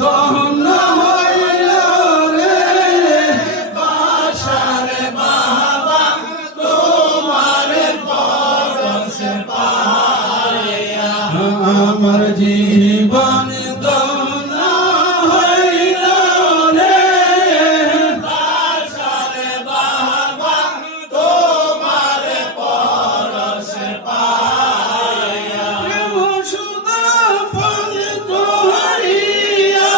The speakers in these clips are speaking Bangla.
দহন হইল রে বাসারে বাবা তোমার পরশে পাইয়া আমার জীবন দহন হইল রে বাসারে বাবা তোমার পরশে পাইয়া প্রেম সুধা পান করিয়া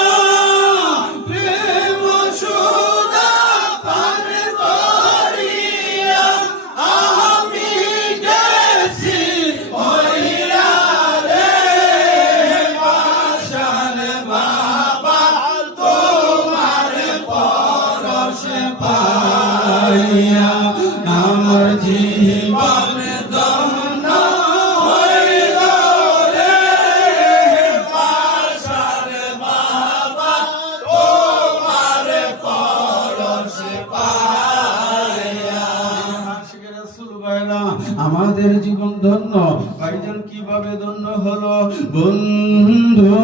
প্রেম সুধা পান করিয়া আমি গেছি হইয়া রে বাসারে বাবা তোমার পরশে পাইয়া আমার জীবন দহন হইল রে বাসারে বাবা তোমার পরশে পাইয়া। আশিকে রাসূল ভাইরা, আমাদের জীবন ধন্য। ভাইজান কিভাবে ধন্য হলো বন্ধু?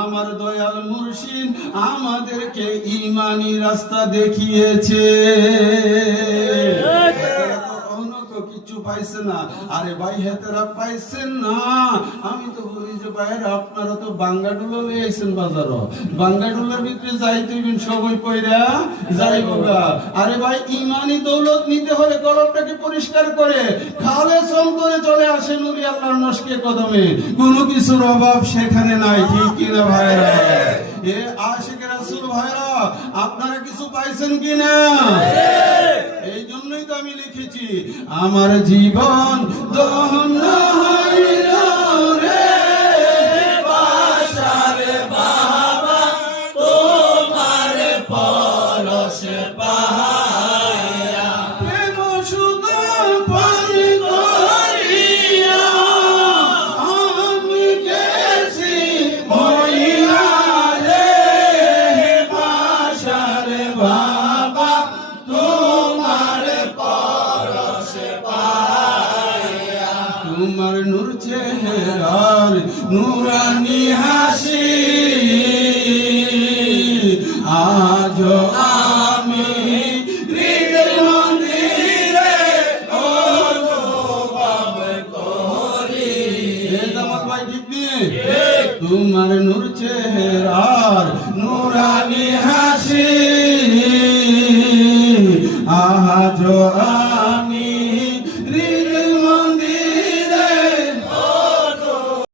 আমার দয়াল মুর্শিদ আমাদেরকে ঈমানি রাস্তা দেখিয়েছে। কখনো তো কিছু পাইছে না। আরে ভাই হেতেরা পাইছেন না। আমি তো বলি যে ভাইরা আপনারা তো বাঙ্গাডুলা লয়ে আইছেন বাজারও। বাঙ্গাডুলার ভিতরে যাইতে সবই কইরা যাইবগা। আরে ভাই ঈমানি দৌলত নিতে হলে কলবটাকে পরিষ্কার করে খালেস অন্তরে চলে আসে নবী আল্লাহর নশকে কদমে। কোনো কিছুর অভাব সেখানে নাই, ঠিক কিনা ভাইরা? এ আশিক রাসূল ভাইরা, আপনারা কিছু পাইছেন কিনা? এই জন্যই তো আমি লিখেছি আমার জীবন দহন হইল রে বাসারে বাবা তোমার পরশে পাইয়া প্রেম সুধা পান করিয়া আমি গেছি হইয়া রে বাসারে বাবা তোমার পরশে পাইয়া তোমার নূর চেহারার নূরানি হাসি আজ আমি হৃদয় মন্দিরে অনুভব করি। জামাল ভাই ঠিক নেই? তোমার নূর চেহারার নূরানি হাসি আজ